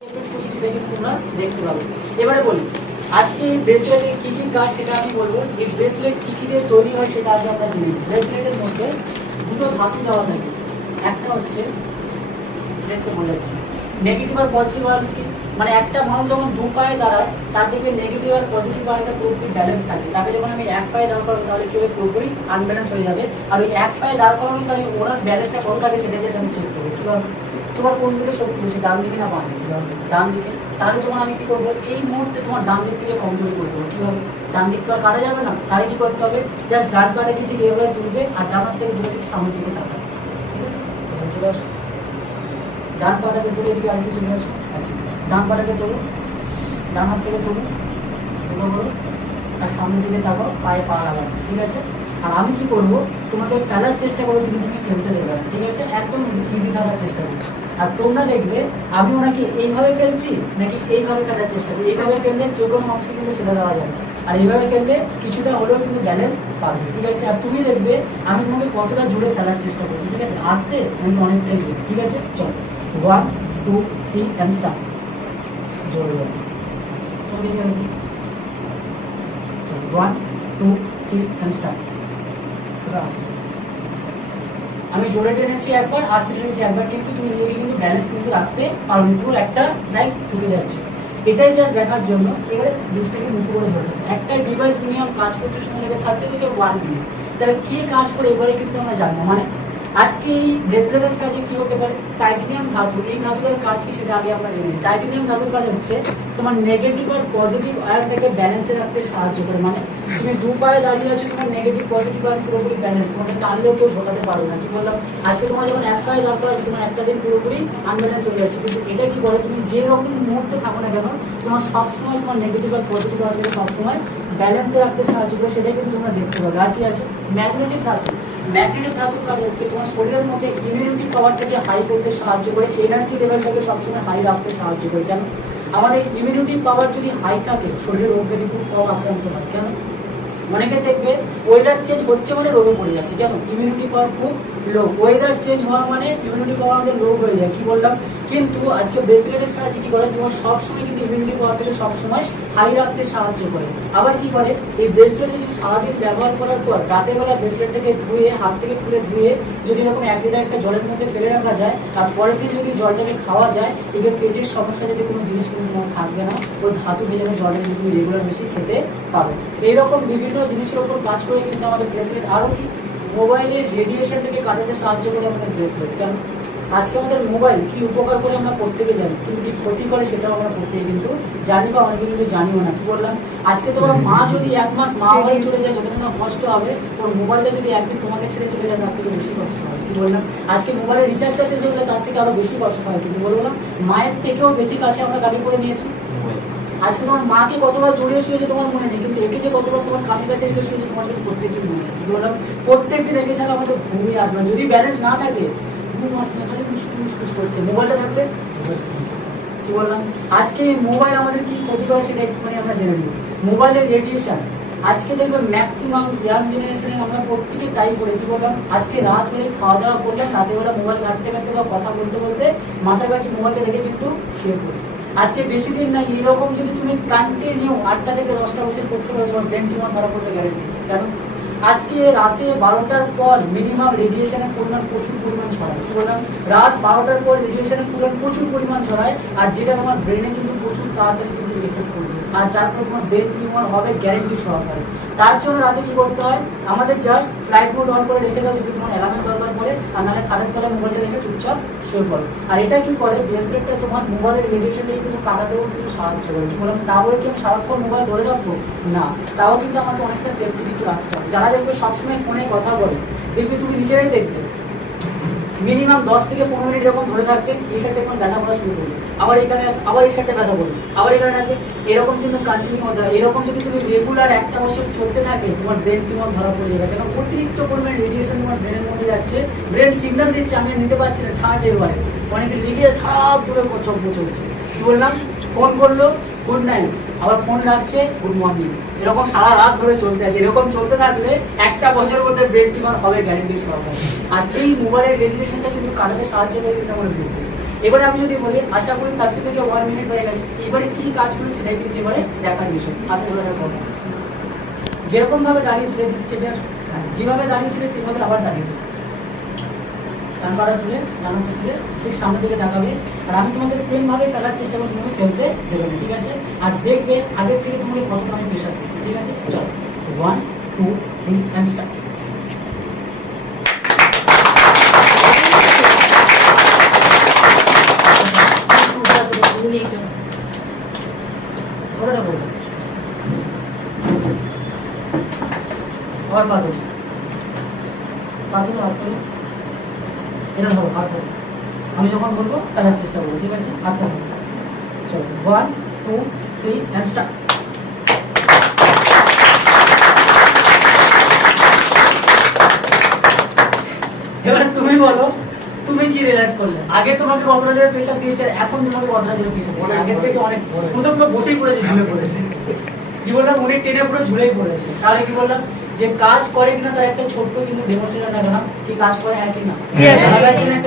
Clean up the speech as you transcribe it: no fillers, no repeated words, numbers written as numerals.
সেটা কিন্তু তোমরা দেখতে পাবে। এবারে বলি আজকে এই ব্রেসলেটের কি কি কাজ সেটা আমি বলবো। এই ব্রেসলেট কি কি দিয়ে তৈরি হয় সেটা আগে আমরা জেনে নিই। ব্রেসলেটের মধ্যে দুটো ধাতু দেওয়া থাকে, একটা হচ্ছে বলে যাচ্ছি নেগেটিভ আর পজিটিভ আয়ন্স কি, মানে একটা মানুষ যখন দু পায়ে দাঁড়ায় তার দিকে নেগেটিভ আর পজিটিভ আয়নটা পুরোপুরি ব্যালেন্স থাকে। তাকে যখন আমি এক পায়ে দাঁড় করাবো তাহলে কি হবে, পুরোপুরি আনব্যালেন্স হয়ে যাবে। আর ওই এক পায়ে দাঁড় করানো তাহলে ওনার ব্যালেন্সটা কত থাকে সেটা দিয়ে আমি চেক করবো। কীভাবে তোমার কোন দিকে শক্তি বেশি, ডান দিকে না বাম দিকে? ডান দিকে। তাহলে তোমার আমি কি করবো, এই মুহূর্তে তোমার ডান দিক থেকে কমজোরি করে দেবো। কীভাবে, ডান দিক তো আর কাটা যাবে না, তাহলে কি করতে হবে, জাস্ট ডান পাটা কিন্তু এভাবে তুলবে আর ডান হাত থেকে দুটো ঠিক সামনের দিকে তাকাবে। ঠিক আছে, চলে আসো, ডান পাটাকে তুলে এদিকে আর কিছু নিয়ে আসো, ডান পাটাকে তোলো, ডান হাত থেকে তুলো, এগুলো আর সামনের দিকে তাকাও, পায়ে পা লাগানো। ঠিক আছে, আর আমি কি করবো, তোমাকে ফেলার চেষ্টা করবো কিন্তু তুমি ফেলতে দেবে না। ঠিক আছে, একদম ইজি থাকার চেষ্টা করবো। আর তোমরা দেখবে আমি ওনাকে এইভাবে ফেলছি নাকি এইভাবে ফেলার চেষ্টা করি। এইভাবে ফেললে যে কোনো মানুষকে কিন্তু ফেলে দেওয়া যাবে, আর এইভাবে ফেললে কিছুটা হলেও কিন্তু ব্যালেন্স পাবে। ঠিক আছে, আর তুমি দেখবে আমি তোমাকে কতটা জুড়ে ফেলার চেষ্টা করছি। ঠিক আছে, আসতে আমি অনেকটাই জুড়ে। ঠিক আছে, চলো 1 2 3 and start। জোরে 1 2 3 and start। আমি জোরে টেনেছি একবার, আস্তে টেনেছি একবার, কিন্তু তুমি নিজেকে কিন্তু ব্যালেন্স কিন্তু রাখতে পারবে, পুরো একটা লাইট ঢুকে যাচ্ছে। এটাই জাস্ট দেখার জন্য। এবারে জিনিসটাকে মুখে করে ধরে একটা ডিভাইস মিনিমাম কাজ করতে সময় লেগে 30 থেকে 1 মিনিট। তাহলে কি কাজ করে এবারে কিন্তু আমরা জানবো। মানে আজকে এই ব্রেসলেটের সাহায্যে কি হতে পারে, টাইটেনিয়াম ধাতু, এই ধাতুর কাজ কি সেটা আগে আমরা জেনে নিই। টাইটেনিয়াম ধাতুর কাজ হচ্ছে তোমার নেগেটিভ আর পজিটিভ আয়নটাকে ব্যালেন্সে রাখতে সাহায্য করে। মানে তুমি দু পায়ে দাঁড়িয়ে আছো, তোমার নেগেটিভ পজিটিভ আয়ন পুরোপুরি ব্যালেন্স, তোমাকে টানলেও কেউ ঝোলাতে পারবে না। কি বললাম, আজকে তোমার যখন এক পায়ে দাঁড় করা তোমার একটা দিন পুরোপুরি আনব্যালেন্স হয়ে যাচ্ছে, কিন্তু এটা কি বলে, তুমি যে রকম মুহূর্তে থাকো না কেন তোমার সবসময় তোমার নেগেটিভ আর পজিটিভ আয়নকে সবসময় ব্যালেন্সে রাখতে সাহায্য করে, সেটাই কিন্তু তোমরা দেখতে পাবে। আর কি আছে, ম্যাগনেটিক ধাতু। ম্যাগনেটিক ধাতুর কাজ হচ্ছে তোমার শরীরের মধ্যে ইমিউনিটি পাওয়ারটাকে হাই করতে সাহায্য করে, এনার্জি লেভেলটাকে সবসময় হাই রাখতে সাহায্য করে। কেন, আমাদের ইমিউনিটি পাওয়ার যদি হাই থাকে শরীরের রোগ ব্যাধি খুব কম আক্রান্ত হয়। কেন, অনেকে দেখবে ওয়েদার চেঞ্জ হচ্ছে মানে রোগে পড়ে যাচ্ছে। কেন, ইমিউনিটি পাওয়ার খুব লো। ওয়েদার চেঞ্জ হওয়া মানে ইমিউনিটি পাওয়ার আমাদের লো হয়ে যায়। কি বললাম, কিন্তু আজকে ব্রেসলেটের সাহায্যে কি করে, তোমার সবসময় কিন্তু ইমিউনিটি পাওয়ারটাকে সবসময় হাই রাখতে সাহায্য করে। আবার কি করে, এই ব্রেসলেট যদি সারাদিন ব্যবহার করার পর রাতের বেলা ব্রেসলেটটাকে ধুয়ে হাত থেকে খুলে ধুয়ে যদি এরকম 1 লিটার একটা জলের মধ্যে ফেলে রাখা যায়, আর পরের দিন যদি জলটাকে খাওয়া যায়, এদের পেটের সমস্যা যদি কোনো জিনিস কিন্তু তোমার থাকবে না, ওই ধাতু ভেজানো জলটা কিন্তু তুমি রেগুলার বেশি খেতে পাবে। এইরকম বিভিন্ন জিনিসের উপর কাজ করে কিন্তু আমাদের ব্রেসলেট। আরও কি, মোবাইলের রেডিয়েশনটাকে কাটাতে সাহায্য করে আমাদের ব্রেসলেট। কেন, আজকে আমাদের মোবাইল কি উপকার করে আমরা প্রত্যেকে জানি, কিন্তু কি ক্ষতি করে সেটাও আমরা প্রত্যেকে কিন্তু জানি, বা অনেকে কিন্তু জানিও না। কি বললাম, আজকে তোমার মা যদি 1 মাস মা বাড়ি চলে যায় যতটা না কষ্ট হবে, তোমার মোবাইলটা যদি একদিন তোমাকে ছেড়ে চলে যায় তার থেকে বেশি কষ্ট হয়। কি বললাম, আজকে মোবাইলের রিচার্জটা শেষ হয়ে গেলে তার থেকে আরো বেশি কষ্ট হয়। কিন্তু বলবো না, মায়ের থেকেও বেশি কাছে আমরা দাবি করে নিয়েছি। আজকে তোমার মাকে কতবার জড়িয়ে শুয়েছে তোমার মনে নেই, কিন্তু একে যে কতবার তোমার কানের কাছে রেখে শুয়েছে তোমার কিন্তু প্রত্যেকদিন মনে আছে। বললাম, প্রত্যেকদিন রেখে ছাড়া আমাদের ঘুমিয়ে আসবে। যদি ব্যালেন্স না থাকে ঘুম আসছে না, খালি মুসকুস করছে। মোবাইলটা থাকলে কি বললাম, আজকে মোবাইল আমাদের কি ক্ষতি করে সেটা একটুখানি আমরা জেনে নিই। মোবাইলের রেডিয়েশন আজকে দেখবেন ম্যাক্সিমাম ইয়াং জেনারেশনে আমরা প্রত্যেকে তাই করে। কি বললাম, আজকে রাত হলে খাওয়া দাওয়া করলাম, রাতেবেলা মোবাইল ঘাঁটতে ঘাঁটতে বা কথা বলতে বলতে মাথার কাছে মোবাইলটা রেখে কিন্তু শুয়ে পড়ি। আজকে বেশি দিন না, এরকম যদি তুমি কন্টিনিউ 8টা থেকে 10টা বছর করতে পারো, তোমার ব্রেন টিউমার ধরা পড়তে গ্যারেন্টি। কেন, আজকে রাতে 12টার পর মিনিমাম রেডিয়েশনের পরিমাণ প্রচুর পরিমাণ ছড়ায়। কি বললাম, রাত 12টার পর রেডিয়েশনের পরিমাণ প্রচুর পরিমাণ ছড়ায়, আর যেটা তোমার ব্রেনে কিন্তু প্রচুর তাড়াতাড়ি কিন্তু এফেক্ট করবে, আর যার ফলে তোমার ব্রেন টিউমার হবে গ্যারেন্টি সহকারে। তার জন্য রাতে কি করতে হয়, আমাদের জাস্ট ফ্লাইট মোড অন করে রেখে দাও যদি তোমার অ্যালার্মের দরকার পড়ে, আর নাহলে খাটের তলায় মোবাইলটা রেখে চুপচাপ শুয়ে পড়ো। আর এটা কি করে, ব্রেসলেটটা তোমার মোবাইলের রেডিয়েশনটাকে কিন্তু কাটাতেও কিন্তু সাহায্য করে। কি বললাম, তা বলে কি আমি সারাক্ষণ মোবাইল ধরে রাখবো না, তাও কিন্তু আমাকে অনেকটা সেফটি কিন্তু রাখতে হবে। যারা দেখবে সবসময় ফোনে কথা বলে, দেখবে তুমি নিজেরাই দেখবে মিনিমাম 10 থেকে 15 মিনিট যখন ধরে থাকবে, এই সাইডটা এখন ব্যথা করা শুরু করবে, আবার এখানে আবার এই সাইডটা ব্যথা করবে, আবার এখানে থাকবে, এরকম কিন্তু কন্টিনিউ হতে হয়। এরকম যদি তুমি রেগুলার 1টা বছর চলতে থাকে, তোমার ব্রেন টিউমার ধরা পড়ে যাবে। কেন, অতিরিক্ত পরিমাণে রেডিয়েশন তোমার ব্রেনের মধ্যে যাচ্ছে, ব্রেন সিগন্যাল দিচ্ছে আমি নিতে পারছি না, ছাড় এবারে, অনেকে লিখে সব দূরে চক্র চলছে। কি বললাম, ফোন করলো গুড নাইট, আবার ফোন রাখছে গুড মর্নিং, এরকম সারা রাত ধরে চলতে আছে। এরকম চলতে থাকলে 1টা বছরের মধ্যে ব্রেন টিউমার হবে গ্যারেন্টি সহকারে। আর সেই মোবাইলের রেডিয়েশনটা কিন্তু কাটাতে সাহায্য করে কিন্তু আমরা দিয়েছি। এবারে আমি যদি বলি আশা করি 30 থেকে 1 মিনিট হয়ে গেছে, এবারে কি কাজ করবে সেটাই কিন্তু এবারে দেখার বিষয়। হাতে ধরে রাখো, যেরকম ভাবে দাঁড়িয়েছিলে যেভাবে দাঁড়িয়েছিলে সেভাবে আবার দাঁড়িয়ে ডান পাড়া তুলে ডান তুলে ঠিক সামনের দিকে তাকাবে, আর আমি তোমাকে সেম ভাবে ফেলার চেষ্টা করবো, তুমি ফেলতে দেবে না, ঠিক আছে? আর দেখবে আগের থেকে তোমাকে কতটা আমি প্রেশার দিচ্ছি, ঠিক আছে? চলো 1 2 3 অ্যান্ড স্টার্ট। और पातो पातो हाथ তোলো, এটা ধরো হাত ধরো, আমি যখন বলবো তার চেষ্টা করবো, ঠিক আছে? হাত ধরো, চলো 1 2 3 এন্ড স্টার্ট। এবার তুমি বলো তুমি কি রিয়েলাইজ করলে? আগে তোমাকে কতটা জোরে প্রেসার দিয়েছে, এখন তোমাকে কতটা জোরে প্রেসার দিয়েছে? আগের থেকে অনেক পুরো পুরো বসেই পড়েছে, ঝুলে পড়েছে। কি বললাম, উনি টেনে পুরো ঝুলেই পড়েছে। তাহলে কি বললাম যে কাজ করে কিনা তার একটা ছোট্ট কিন্তু ডেমোনস্ট্রেশন রাখলাম, কি কাজ করে হ্যাঁ কি না। একটা